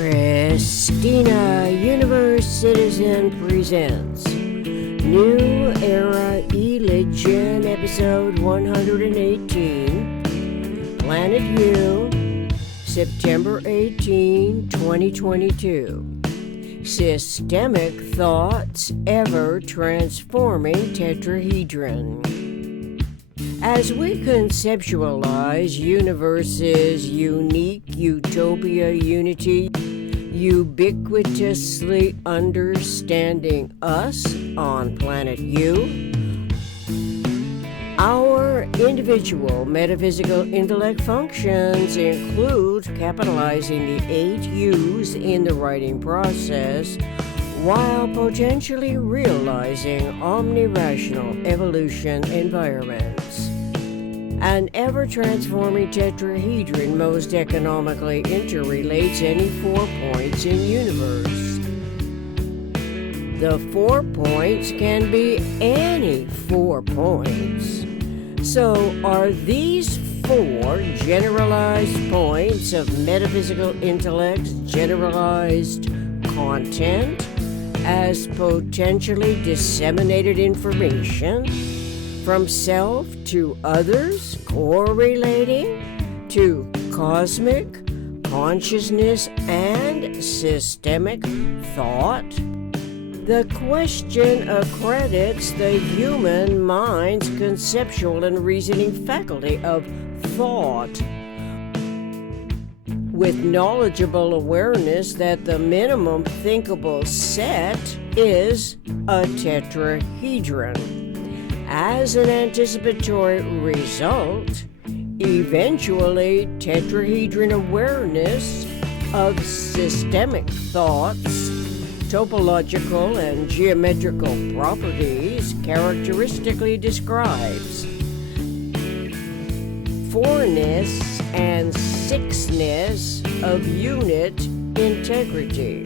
Christina Universe Citizen presents New Era Eligion episode 118, Planet U, September 18, 2022. Systemic Thoughts Ever Transforming Tetrahedron. As we conceptualize universe's unique utopia unity, ubiquitously understanding us on planet U, our individual metaphysical intellect functions include capitalizing the 8 U's in the writing process while potentially realizing omni-rational evolution environments. An ever-transforming tetrahedron most economically interrelates any 4 points in universe. The 4 points can be any 4 points. So are these 4 generalized points of metaphysical intellect's generalized content as potentially disseminated information from self to others, correlating to cosmic consciousness and systemic thought? The question accredits the human mind's conceptual and reasoning faculty of thought with knowledgeable awareness that the minimum thinkable set is a tetrahedron. As an anticipatory result, eventually tetrahedron awareness of systemic thoughts, topological and geometrical properties characteristically describes fourness and sixness of unit integrity.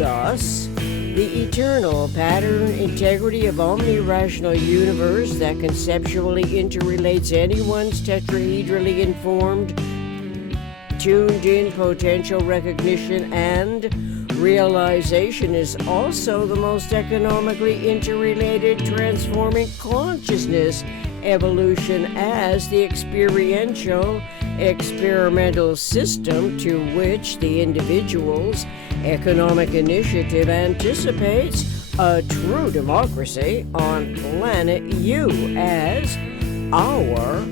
Thus, the eternal pattern integrity of omni-rational universe that conceptually interrelates anyone's tetrahedrally informed, tuned-in potential recognition and realization is also the most economically interrelated transforming consciousness evolution as the experimental system to which the individual's economic initiative anticipates a true democracy on planet U as our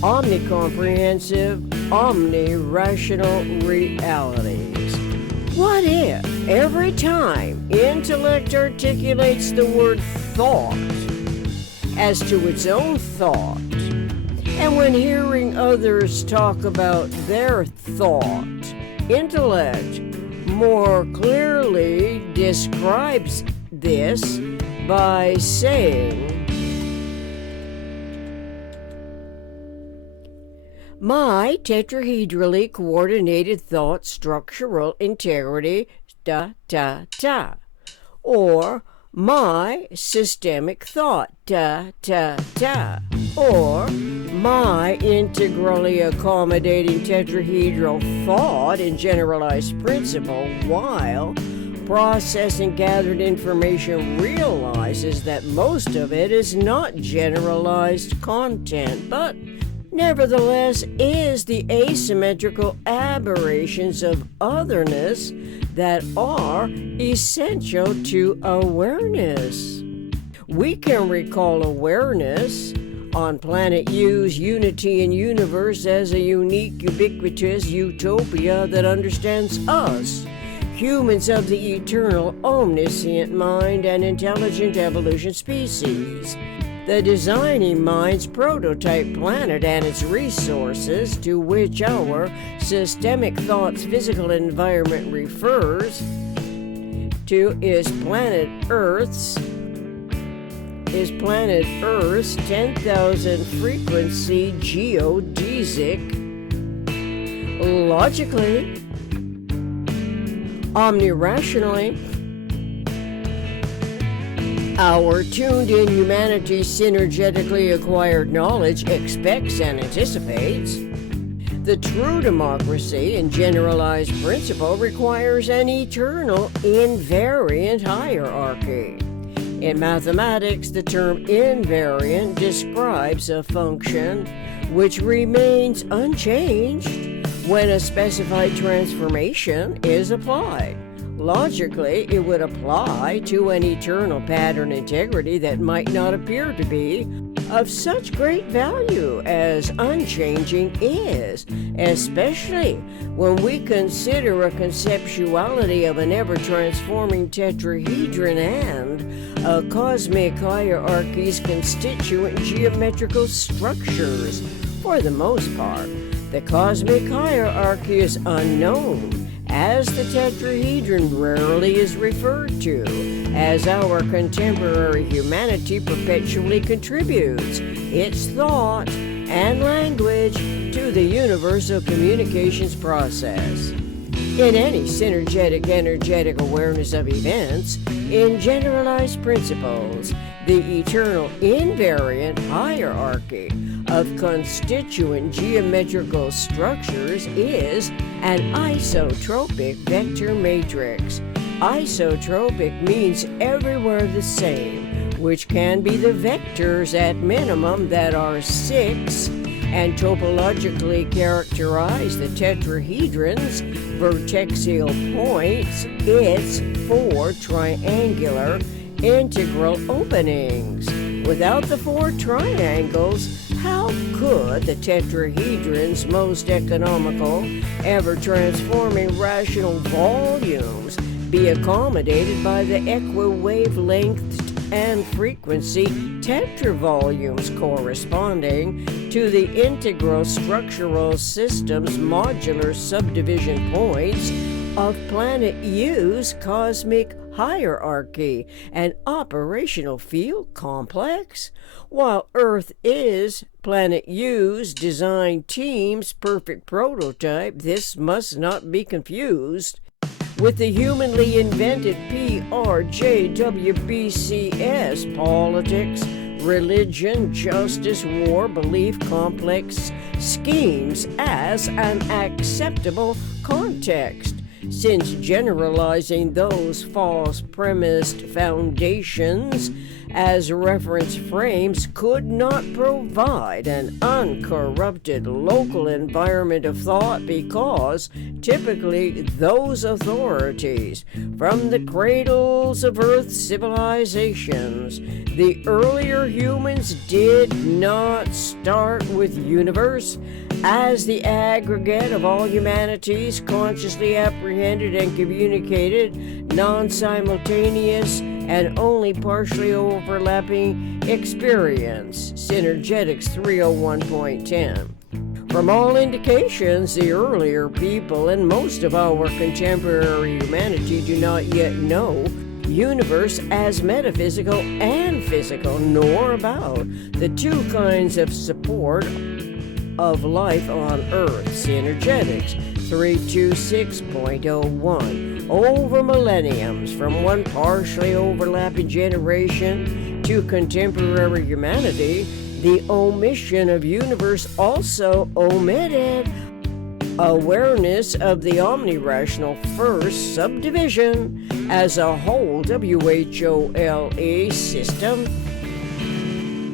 omnicomprehensive, omni-rational realities. What if every time intellect articulates the word thought as to its own thought, and when hearing others talk about their thought, intellect more clearly describes this by saying, my tetrahedrally coordinated thought structural integrity, or my systemic thought, or my integrally accommodating tetrahedral thought in generalized principle while processing gathered information realizes that most of it is not generalized content, but nevertheless is the asymmetrical aberrations of otherness that are essential to awareness. We can recall awareness on planet U's unity in universe as a unique, ubiquitous utopia that understands us, humans of the eternal, omniscient mind and intelligent evolution species. The designing mind's prototype planet and its resources, to which our systemic thought's physical environment refers to, is planet Earth's 10,000 frequency geodesic, logically, omni-rationally, our tuned-in humanity synergetically acquired knowledge expects and anticipates The true democracy and generalized principle requires an eternal, invariant hierarchy. In mathematics, the term invariant describes a function which remains unchanged when a specified transformation is applied. Logically, it would apply to an eternal pattern integrity that might not appear to be of such great value as unchanging is, especially when we consider a conceptuality of an ever-transforming tetrahedron and a cosmic hierarchy's constituent geometrical structures. For the most part, the cosmic hierarchy is unknown, as the tetrahedron rarely is referred to, as our contemporary humanity perpetually contributes its thought and language to the universal communications process. In any synergetic energetic awareness of events, in generalized principles, the eternal invariant hierarchy of constituent geometrical structures is an isotropic vector matrix. Isotropic means everywhere the same, which can be the vectors at minimum that are 6 and topologically characterize the tetrahedron's vertexial points, its 4 triangular integral openings. Without the 4 triangles, how could the tetrahedron's most economical, ever-transforming rational volumes be accommodated by the equi-wavelength and frequency tetravolumes corresponding to the integral structural system's modular subdivision points of planet U's cosmic hierarchy and operational field complex? While Earth is planet U's design team's perfect prototype, this must not be confused with the humanly invented PRJWBCS politics, religion, justice, war, belief, complex schemes as an acceptable context, since generalizing those false premised foundations as reference frames could not provide an uncorrupted local environment of thought, because typically those authorities from the cradles of Earth's civilizations, the earlier humans did not start with universe as the aggregate of all humanities consciously apprehended and communicated, non-simultaneous and only partially overlapping experience. Synergetics 301.10. From all indications, the earlier people and most of our contemporary humanity do not yet know universe as metaphysical and physical, nor about the two kinds of support of life on Earth. Synergetics 326.01. Over millenniums, from one partially overlapping generation to contemporary humanity, the omission of universe also omitted awareness of the omnirational first subdivision as a whole WHOLE system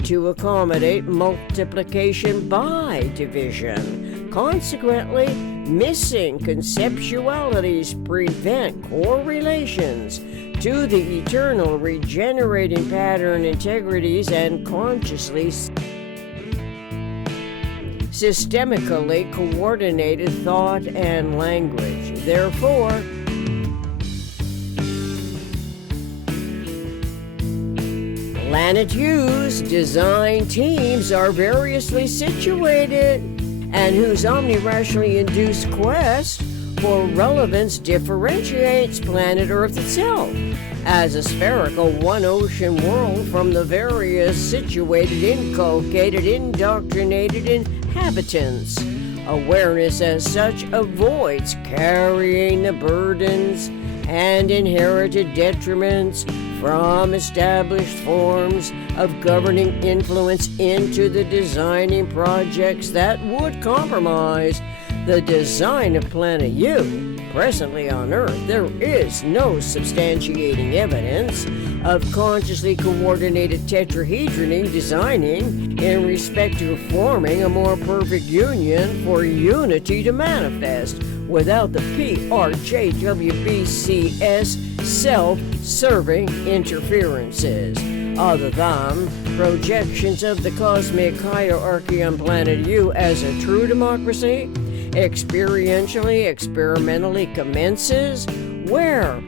to accommodate multiplication by division. Consequently, missing conceptualities prevent correlations to the eternal regenerating pattern integrities and consciously systemically coordinated thought and language. Therefore, Planet U's design teams are variously situated, and whose omnirationally induced quest for relevance differentiates planet Earth itself as a spherical one-ocean world from the various situated, inculcated, indoctrinated inhabitants. Awareness as such avoids carrying the burdens and inherited detriments from established forms of governing influence into the designing projects that would compromise the design of Planet U, presently on Earth, there is no substantiating evidence of consciously coordinated tetrahedroning designing in respect to forming a more perfect union for unity to manifest without the PRJWBCS self-serving interferences, other than projections of the cosmic hierarchy on Planet U as a true democracy, experimentally commences, where,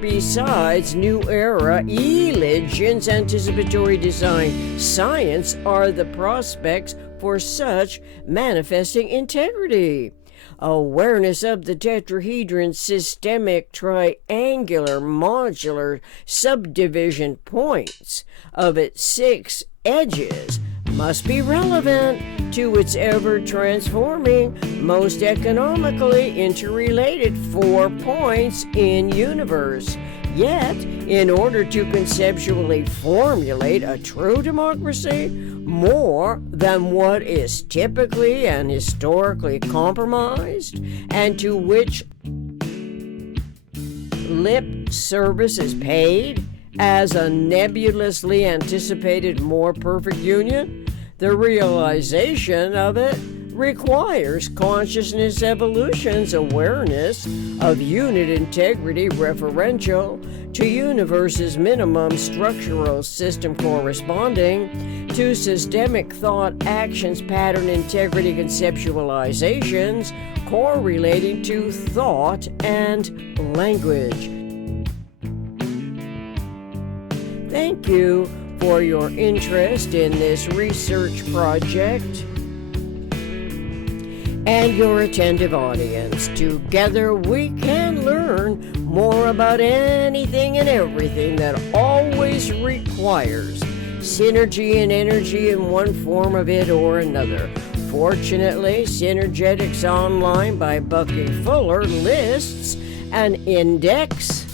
besides New Era, e-legends, anticipatory design, science are the prospects for such manifesting integrity. Awareness of the tetrahedron's systemic triangular modular subdivision points of its 6 edges must be relevant to its ever-transforming, most economically interrelated 4 points in universe. Yet, in order to conceptually formulate a true democracy, more than what is typically and historically compromised, and to which lip service is paid as a nebulously anticipated more perfect union, the realization of it requires consciousness evolution's awareness of unit integrity referential to universe's minimum structural system corresponding to systemic thought actions pattern integrity conceptualizations correlating to thought and language. Thank you for your interest in this research project and your attentive audience. Together we can learn more about anything and everything that always requires synergy and energy in one form of it or another. Fortunately, Synergetics Online by Bucky Fuller lists an index,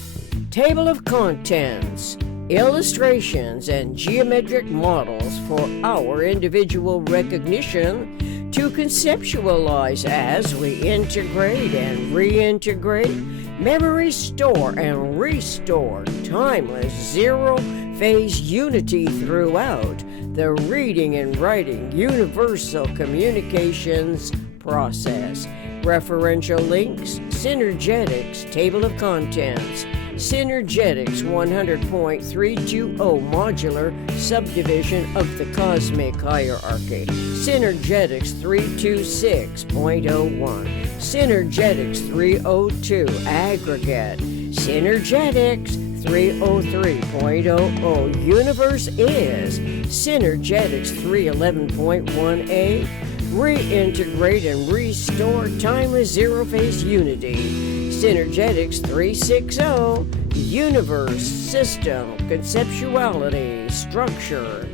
table of contents, illustrations, and geometric models for our individual recognition to conceptualize as we integrate and reintegrate, memory store and restore timeless zero-phase unity throughout the reading and writing universal communications process. Referential links, Synergetics, table of contents, Synergetics 100.320 modular subdivision of the cosmic hierarchy, Synergetics 326.01, Synergetics 302 aggregate, Synergetics 303.00 universe is, Synergetics 311.18 reintegrate and restore timeless zero-phase unity, Synergetics 360 universe, system, conceptuality, structure,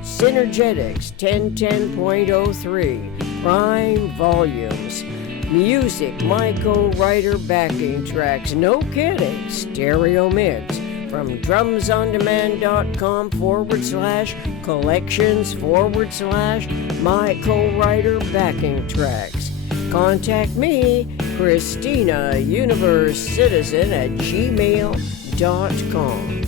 Synergetics 1010.03 prime volumes, music, my co-writer backing tracks, no kidding, stereo mix from drumsondemand.com/collections/my co-writer backing tracks. Contact me, Christina, universecitizen@gmail.com.